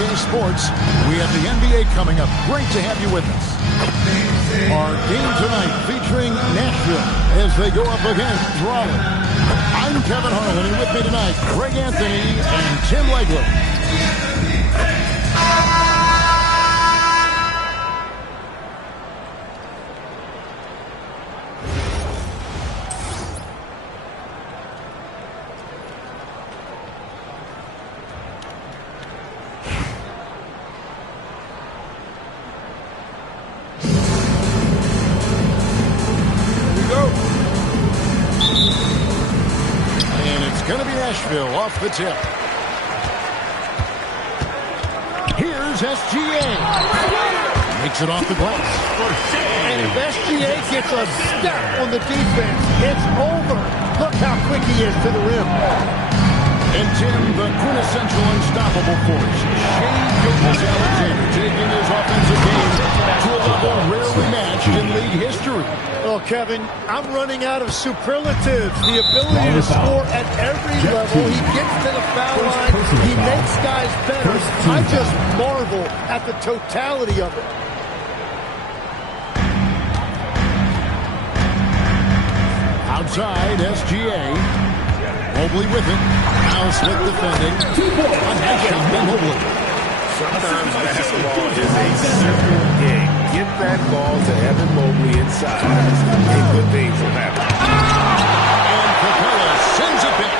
Sports. We have the NBA coming up. Great to have you with us. Our game tonight featuring Nashville as they go up against Raleigh. I'm Kevin Harlan, and with me tonight, Greg Anthony and Tim Legler. Nashville off the tip. Here's SGA. Makes it off the glass. And if SGA gets a step on the defense, it's over. Look how quick he is to the rim. And Tim, the quintessential unstoppable force, Alexander, taking his offensive game to a level rarely matched in league history. Oh, Kevin, I'm running out of superlatives. The ability to score at every level. He gets to the foul line. He makes guys better. I just marvel at the totality of it. Outside, SGA. Mobley with it. Now slick defending. A nice shot by Mobley. Sometimes basketball is a simple game. Get that ball to Evan Mobley inside, and good things will happen. And Capella sends it back.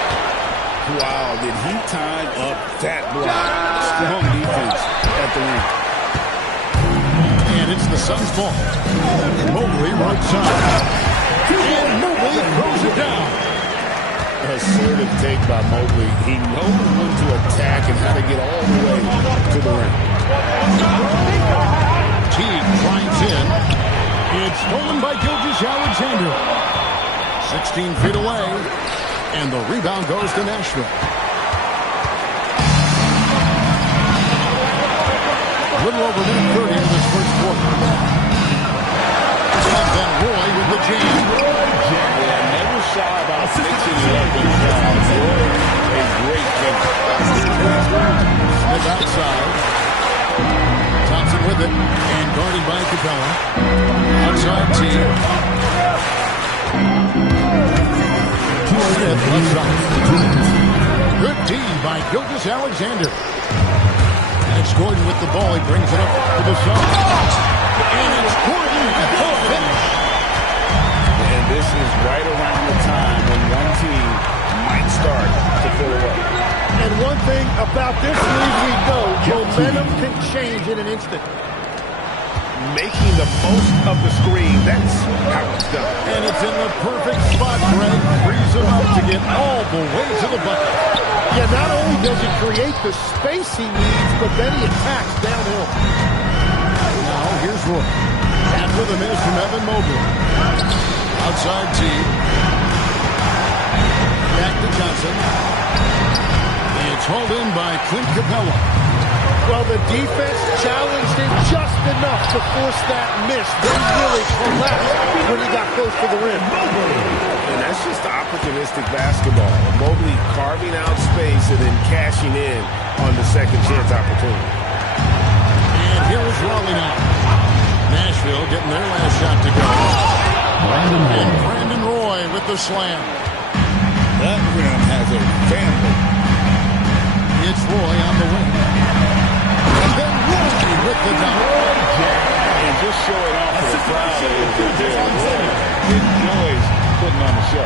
Wow, did he time up that block? Strong defense at the rim. And it's the Suns' ball. Mobley right side. And Mobley throws it down. Assertive take by Mobley. He knows when to attack and how to get all the way to the rim. Teague climbs in. It's stolen by Alexander. 16 feet away. And the rebound goes to Nashville. A little over minute 30 in this first quarter. And then Roy with the jam. Never shy about fixing weapons. A great finish. Smith outside. Thompson with it. And guarded by Capella. Outside team. Smith left side. Good D by Alexander. And it's Gordon with the ball. He brings it up to the Suns. And it's Gordon at full finish. And this is right around the time when one team might start to pull away. And one thing about this league we know, momentum can change in an instant. Making the most of the screen, that's how it's done. And it's in the perfect spot, Greg. Frees him up to get all the way to the bucket. Yeah, not only does he create the space he needs, but then he attacks downhill. Now, here's Roy. And with a miss from Evan Mobley. Outside team. Back to Johnson. It's hauled in by Clint Capella. Well, the defense challenged him just enough to force that miss. Then really collapsed when he got close to the rim. And that's just opportunistic basketball. Mobley carving out space and then cashing in on the second chance opportunity. And here is Raleigh now. Nashville getting their last shot to go. And Brandon Roy with the slam. That rim has a family. It's Roy on the wing. And then Roy with the dunk. And just showing off for the crowd he enjoys putting on the show.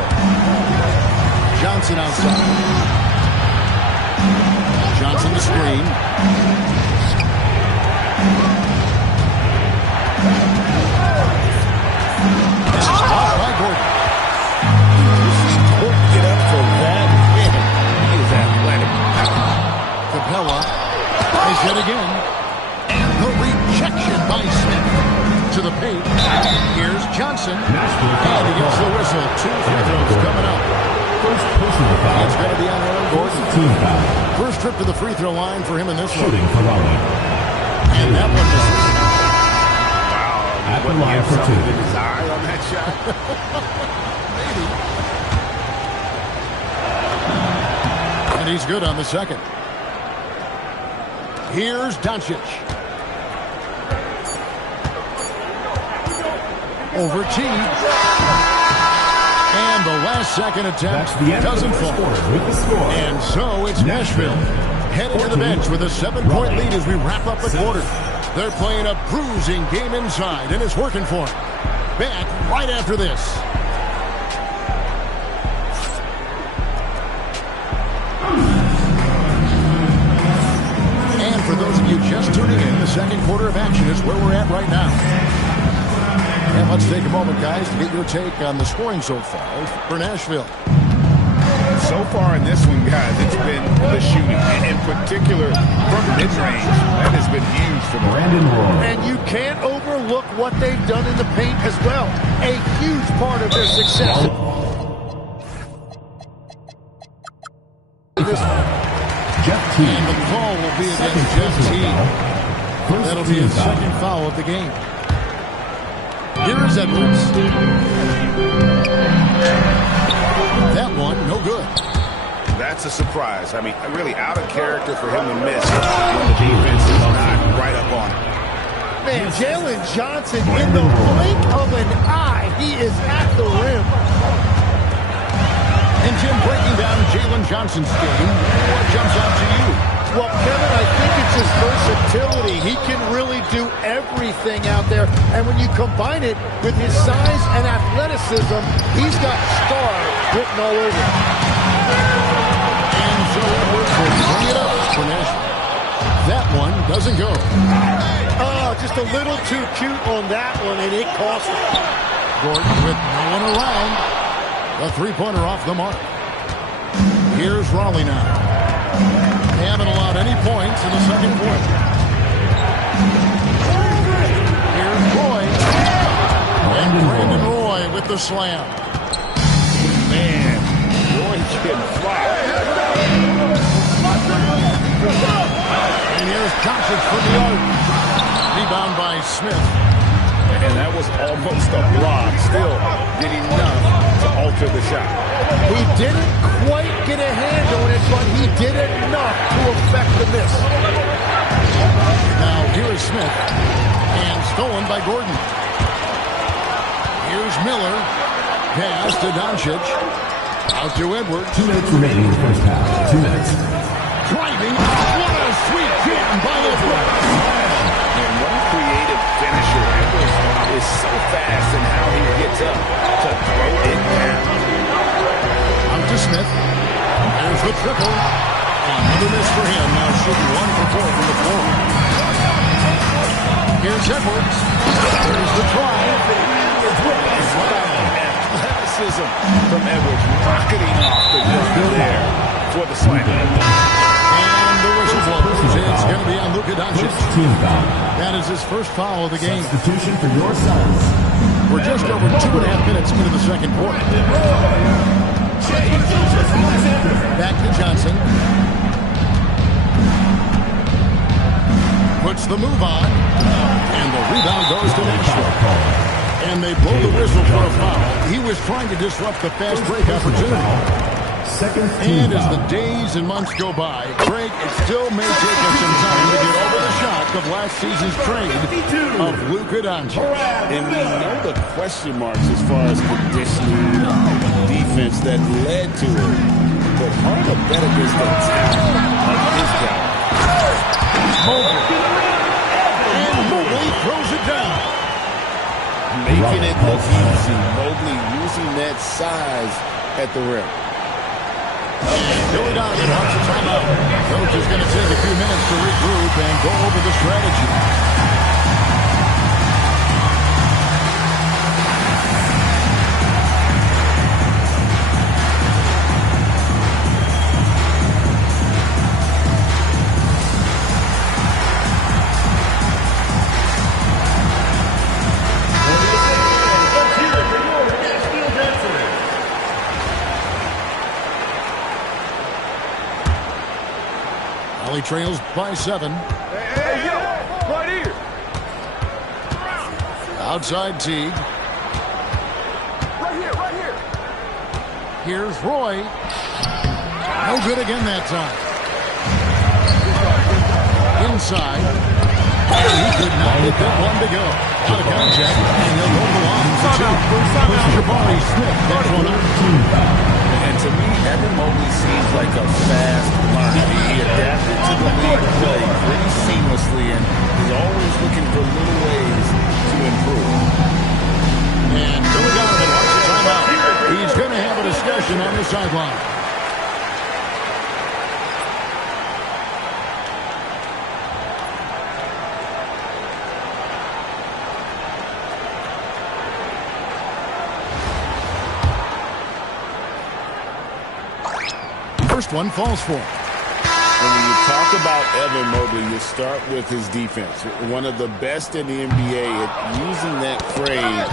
Johnson outside. Johnson the screen. Stopped by Gordon. Couldn't get up for that win. He is athletic. Capella plays yet again. And the rejection by Smith to the paint. Here's Johnson. And he gets the whistle. 2 free throws coming up. It's going to be on Aaron Gordon. First trip to the free throw line for him in this one. And that one misses. At the line for 2. His eye on that shot. Maybe. And he's good on the second. Here's Doncic. Over Teague. And the last second attempt doesn't fall. And so it's Nashville headed to the bench with a 7-point lead as we wrap up the quarter. They're playing a bruising game inside, and it's working for them. Back right after this. And for those of you just tuning in, the second quarter of action is where we're at right now. And let's take a moment, guys, to get your take on the scoring so far for Nashville. So far in this one, guys, it's been the shooting, and in particular from mid-range. That has been huge for Brandon Roy. And you can't overlook what they've done in the paint as well. A huge part of their success. Jeff Teague. And the call will be against Jeff Teague. That'll be his second foul of the game. Here is Edwards. That one, no good. That's a surprise. I mean, really out of character for him to miss when the defense is not right up on him. Man, Jalen Johnson, in the blink of an eye, he is at the rim. And Jim, breaking down Jalen Johnson's game, what jumps out to you? Well, Kevin, I think it's his versatility. He can really do everything out there. And when you combine it with his size and athleticism, he's got star written all over him. And so Edwards will bring it up for Nashville. That one doesn't go. Oh, just a little too cute on that one, and it cost him. Gordon with no one around. The three-pointer off the mark. Here's Raleigh now. They haven't allowed any points in the second quarter. Here's Roy. And Brandon Roy with the slam. Man, Roy can fly. And here's Doncic from the arc. Rebound by Smith. And that was almost a block. Still did enough to alter the shot. He didn't quite get a hand on it, but he did enough to affect the miss. Now here is Smith. And stolen by Gordon. Here's Miller. Pass to Doncic. Out to Edwards. 2 minutes remaining in the first half. 2 minutes. Driving. What a sweet jam by Edwards. And one creative finisher. Edwards is so fast in how he gets up to throw it down. Out to Smith. There's the triple. Another miss for him. Now shooting 1 for 4 from the floor. Here's Edwards. There's the try. Athleticism from Edwards rocketing off the ground there for the slam. And the whistle blows. It's going to be on Luka Doncic. Team foul. That is his first foul of the game. Substitution for your sons. We're just over 2.5 minutes into the second quarter. Back to Johnson. Puts the move on. And the rebound goes to Nashville. And they blow the whistle for a foul. He was trying to disrupt the fast break opportunity. And as the days and months go by, Greg, it still may take us some time to get over the shock of last season's trade of Luka Doncic. And we know the question marks as far as conditioning defense that led to it. But hard to bet against the talent of this guy. And Mobley throws it down. Making it look easy. Mobley using that size at the rim. Billy Donovan wants a timeout. Coach is going to take a few minutes to regroup and go over the strategy. Trails by 7. Hey, yo, right here. Outside Teague. Right here. Here's Roy. No good again that time. inside. And he could not get that one to go. Out of contact, and he'll go the line for two. Jabari Smith gets one up. And to me, Evan Mobley seems like a fast learner. He adapted to the league play pretty seamlessly and is always looking for little ways to improve. And Billy Donovan wants a timeout. He's going to have a discussion on the sideline. First one falls for him. And when you talk about Evan Mobley, you start with his defense. One of the best in the NBA at using that phrase,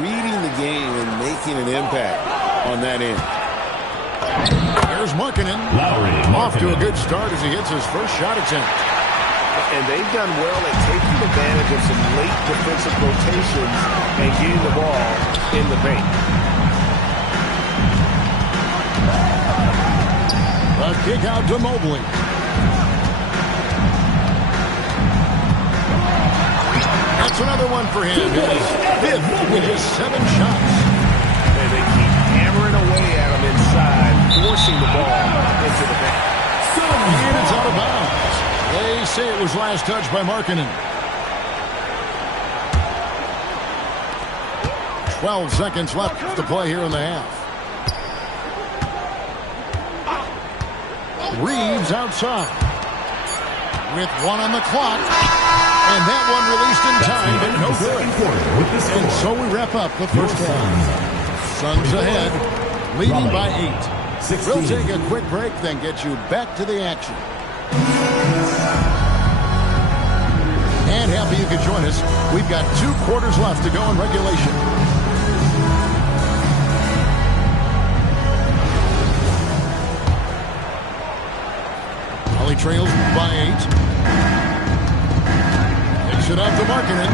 reading the game and making an impact on that end. Here's Markkanen. Off to a good start as he hits his first shot attempt. And they've done well at taking advantage of some late defensive rotations and getting the ball in the paint. A kick out to Mobley. That's another one for him. His fifth with his 7 shots. And they keep hammering away at him inside, forcing the ball into the net. And it's out of bounds. They say it was last touched by Markkanen. 12 seconds left to play here in the half. Reeves outside with 1 on the clock, and that one released in time, but no good. And so we wrap up the first half. Suns ahead, leading by 8. We'll take a quick break, then get you back to the action. And happy you could join us. We've got 2 quarters left to go in regulation. Trails by 8. Takes it out to Markkanen.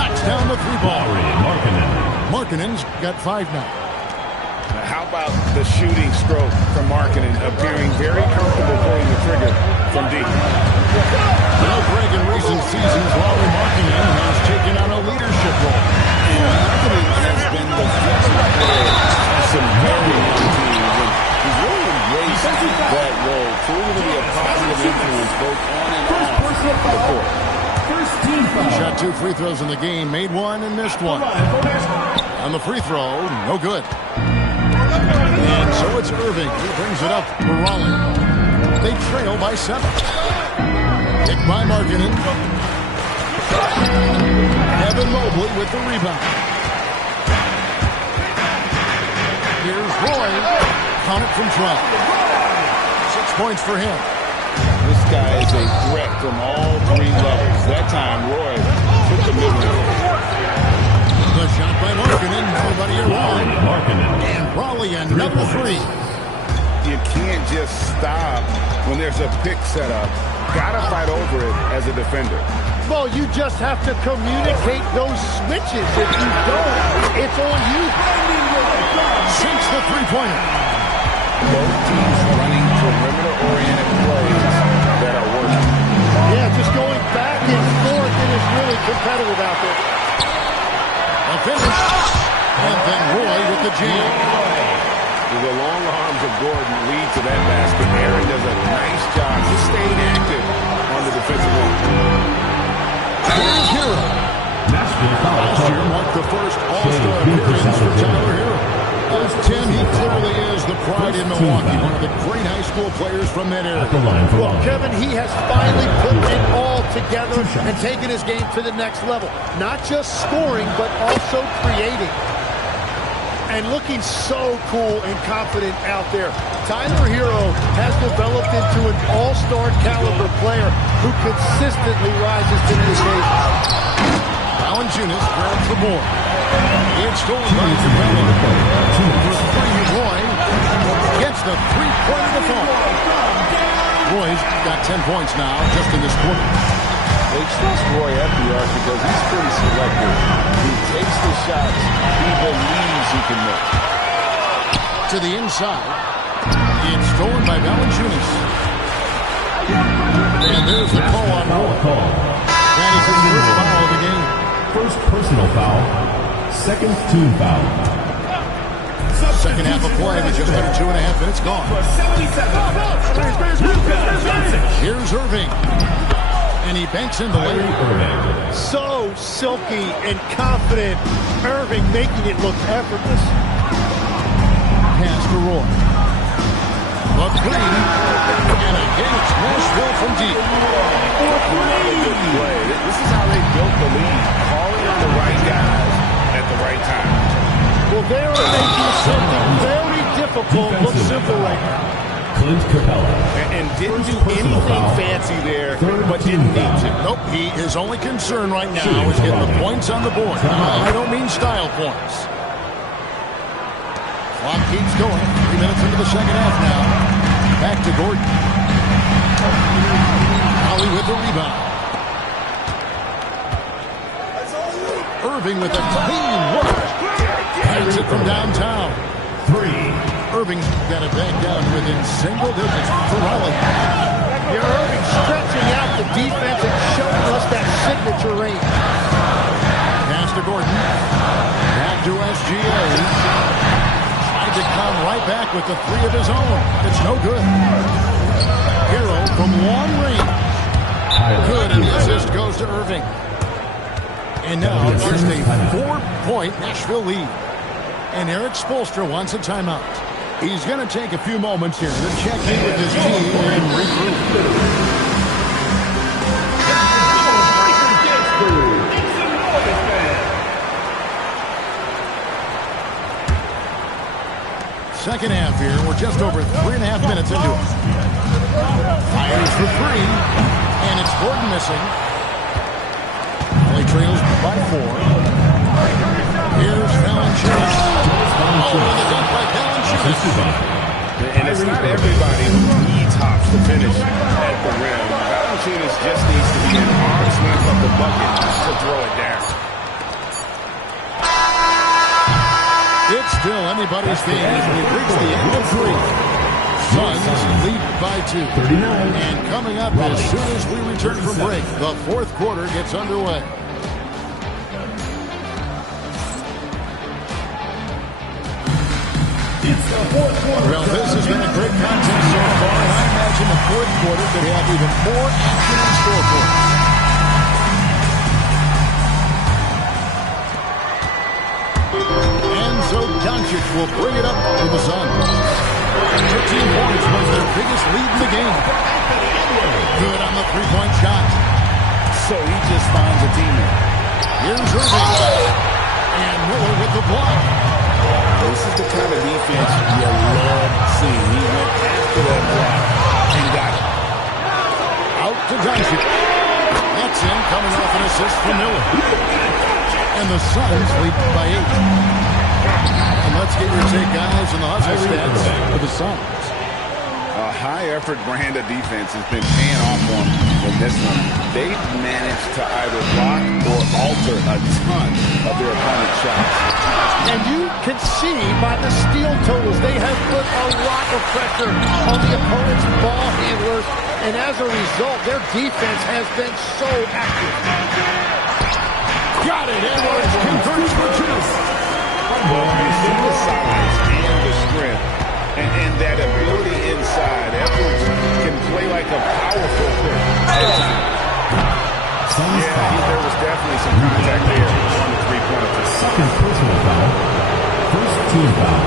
Knocks down the 3-ball. Markkanen's got 5 now. How about the shooting stroke from Markkanen, appearing very comfortable pulling the trigger from deep. No break in recent seasons. Lauri Markkanen has taken on a leadership role. And Markkanen has been the defensive player on some very young teams. And he's really embraced that role, proving to be a positive influence both on and off the court. He shot 2 free throws in the game, made 1 and missed 1. On the free throw, no good. And so it's Irving who brings it up for Raleigh. They trail by 7. Kicked by Markkanen. Evan Mobley with the rebound. Here's Roy. Count it from 12. 6 points for him. This guy is a threat from all 3 levels. That time, Roy took the mid-range. The shot by Markkanen. Nobody around. And Raleigh another 3. You can't just stop when there's a pick set up. Gotta fight over it as a defender. Well, you just have to communicate those switches. If you don't, it's on you. Sinks the 3-pointer. Both teams running perimeter-oriented plays that are working. Yeah, just going back and forth, it is really competitive out there. A finish. And then Roy with the jam. The long arms of Gordon lead to that basket. Aaron does a nice job just staying active on the defensive end. Here's Hero. Last year marked the first All-Star appearance for Tyler Hero. As 10, he clearly is the pride in Milwaukee, one of the great high school players from that area. Well, Kevin, he has finally put it all together and taken his game to the next level. Not just scoring, but also creating. And looking so cool and confident out there. Tyler Hero has developed into an all-star caliber player who consistently rises to the occasion. Valanciunas grabs the board. It's stolen by Capella. For 3, Roy gets the 3-pointer to fall. Roy's got 10 points now just in this quarter. They trust Roy at the arc because he's pretty selective. He takes the shots he believes he can make. To the inside. It's stolen by Valanciunas. And there's the call on Moore. That is his first foul of the game. First personal foul. Second team foul. Second half of play with just under 2.5 minutes gone. Here's Irving. And he banks in the lane. So silky and confident. Irving making it look effortless. Pass to Roy. The three. And again, it's Nashville from deep. Another good play. This is how they built the lead. Calling on the right guys at the right time. Well, they are making something very difficult look simple right now. Clint Capella. And didn't do anything fancy there, but didn't need to. Nope, his only concern right now is getting the points on the board. I don't mean style points. Clock keeps going. 3 minutes into the second half now. Back to Gordon. Holly with the rebound. Irving with a clean look. Hits it from downtown. Irving's got it back down within single digits for Raleigh. Irving stretching out the defense and showing us that signature range. Pass to Gordon. Back to SGA. Tried to come right back with the three of his own. It's no good. Hero from long range. Good, and the assist goes to Irving. And now just a 4-point Nashville lead. And Eric Spoelstra wants a timeout. He's going to take a few moments here to check in with his team and regroup. Second half here. We're just over 3.5 minutes into it. Fires for three. And it's Gordon missing. Only trails by 4. Here's Valanciunas. Oh, and the dunk by Valanciunas. And it's not everybody who needs hops to finish at the rim. Valanciunas just needs to be an arm's length of the bucket to throw it down. It's still anybody's game as we reach the end of 3. Suns lead by 2. And coming up as soon as we return from break, the fourth quarter gets underway. It's the fourth quarter. Well, this has been a great contest so far, and I imagine the fourth quarter could have even more action in store for us. And so Doncic will bring it up to the Suns. 13 points was their biggest lead in the game. Good on the three-point shot. So he just finds a teammate. Here's Irving. And Miller with the block. This is the kind of defense you love seeing. He went after that block and got it. Out to Doncic. That's in, coming off an assist from Miller. And the Suns lead by 8. And let's get your take, guys, on the hustle stats for the Suns. A high-effort brand of defense has been paying off for them in this one. They've managed to either block or alter a ton of their opponent's shots. And you can see by the steal totals, they have put a lot of pressure on the opponent's ball handlers. And as a result, their defense has been so active. Got it. Edwards converts for 2. Well, you see the size and the strength and that ability inside. Edwards can play like a powerful player at times. There was definitely some contact there on the three-pointer. Second personal foul. First team foul.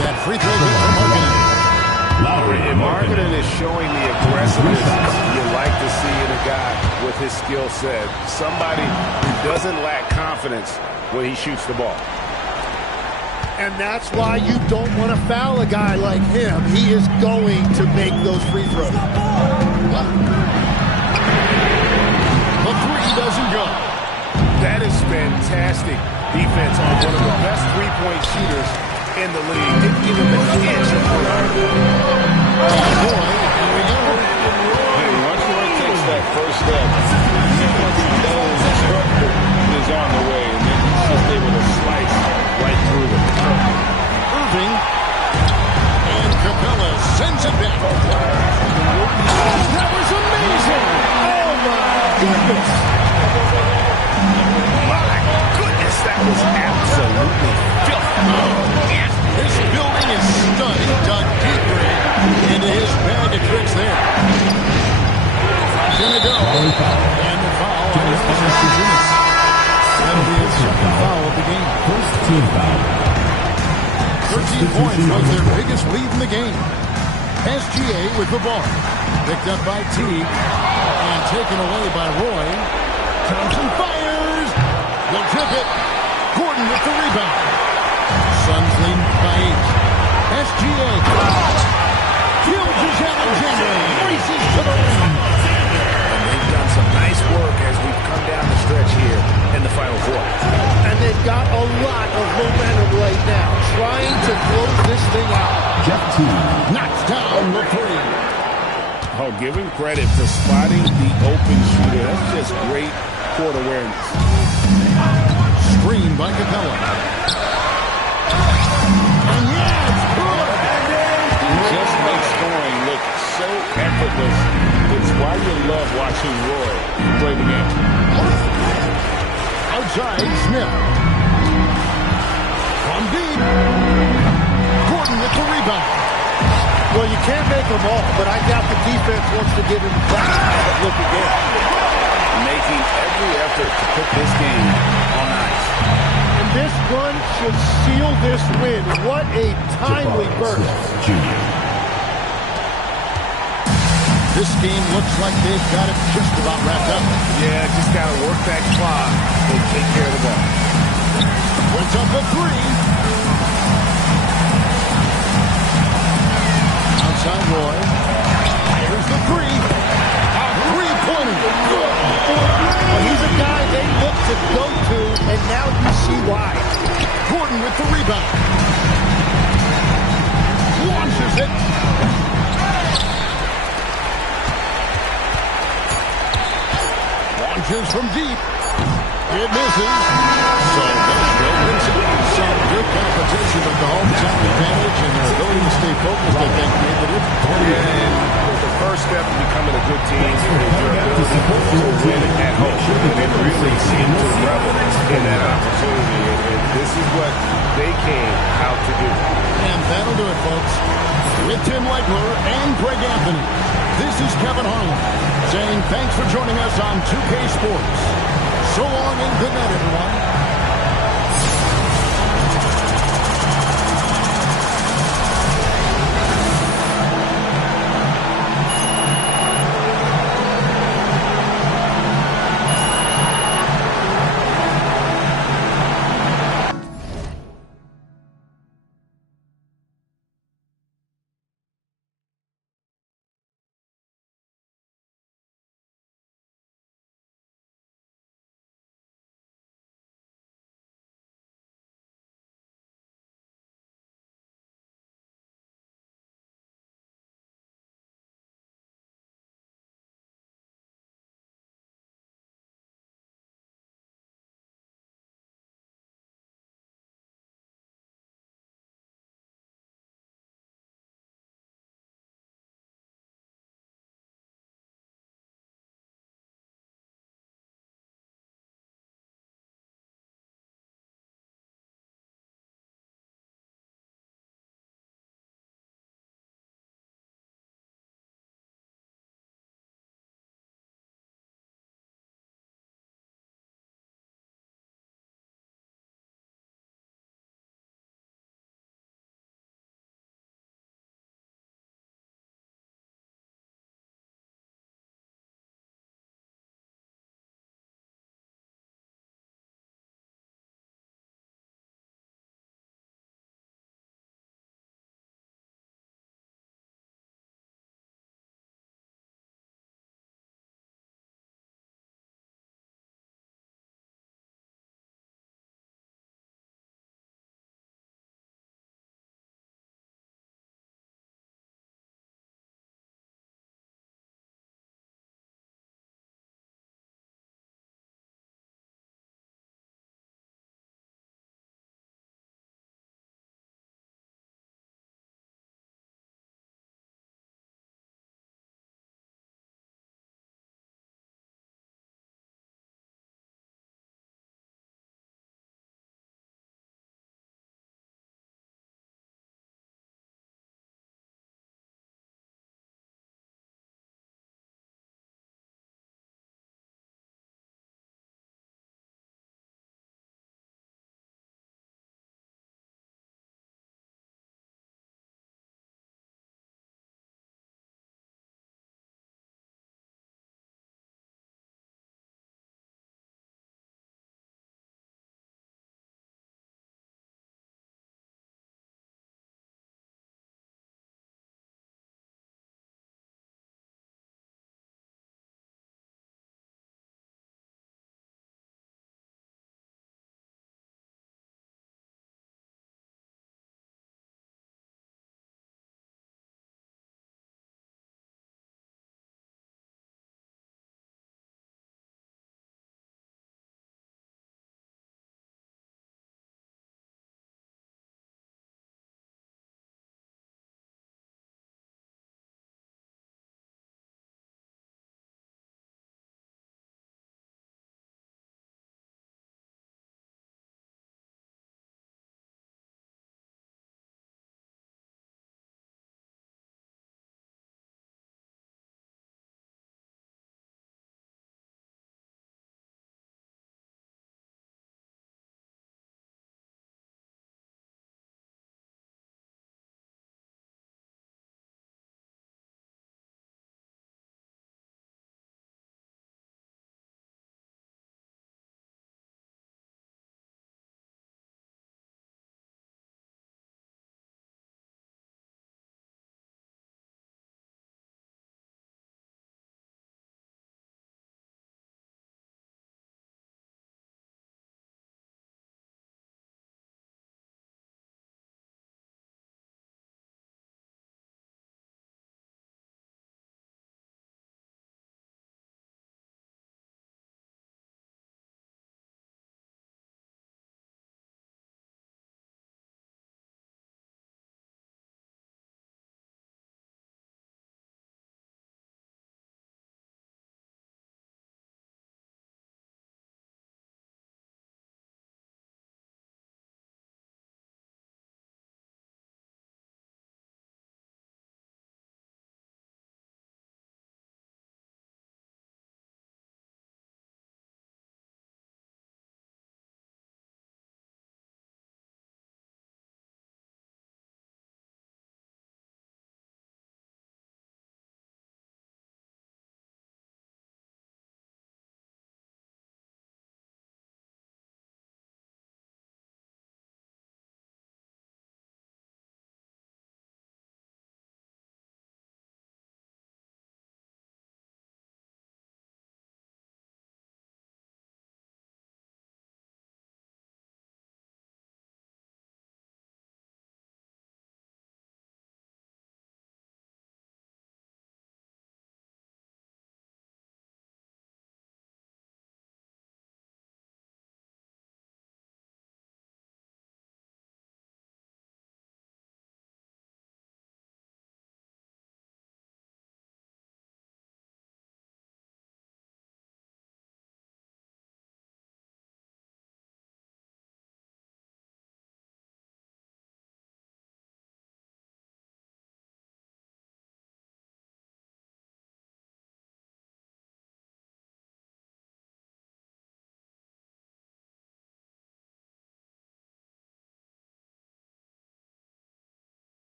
That free throw good for Markkanen. Lowry and Markkanen is showing the aggressiveness you like to see in a guy with his skill set. Somebody who doesn't lack confidence when he shoots the ball. And that's why you don't want to foul a guy like him. He is going to make those free throws. The three doesn't go. That is fantastic defense on one of the best three-point shooters in the league. Didn't give him an inch of room. Oh, boy, here we go. And once Roy takes that first step, he knows the structure is on the way, and then he's just able to slice right through it. Irving. And Capella sends it back. That was amazing! Oh, my goodness! My goodness, that was absolutely filthy. Yes, this building is stunning. Dug deeper into his bag of tricks there. Gonna go. And the foul on his units. That'll be his second foul of the game. First team foul. 13 points was their biggest lead in the game. SGA with the ball. Picked up by Teague. And taken away by Roy. Thompson fires. They'll trip it. Gordon with the rebound. Suns lead by 8. SGA. Kills Alexander. Races to the rim. And they've done some nice work as we've come down the stretch here in the final quarter. And they've got a lot of momentum right now, trying to close this thing out. Jeff Teague. Knocks down the three. Oh, give him credit for spotting the open shooter. That's just great court awareness. Screen by Capella. And yeah, it's good. Just makes scoring look so effortless. It's why you love watching Roy play the game. Outside, Smith. From deep. Gordon with the rebound. Well, you can't make them all, but I doubt the defense wants to give him that look again. Making every effort to put this game on ice. And this run should seal this win. What a timely burst. Junior. This game looks like they've got it just about wrapped up. Yeah, just got to work that clock and take care of the ball. Puts up a three. Outside Roy. Here's the three. A three-pointer. Well, he's a guy they look to go to, and now you see why. Gordon with the rebound. Launches it. Launches from deep. It misses. So that's some good competition, but the hometown advantage and their ability to stay focused, I think, made the difference. And the first step to becoming a good team is your ability to win at home. And it really seemed to revel in that opportunity. And this is what they came out to do. And that'll do it, folks. With Tim Legler and Greg Anthony, this is Kevin Harlan saying thanks for joining us on 2K Sports. So long and good night, everyone.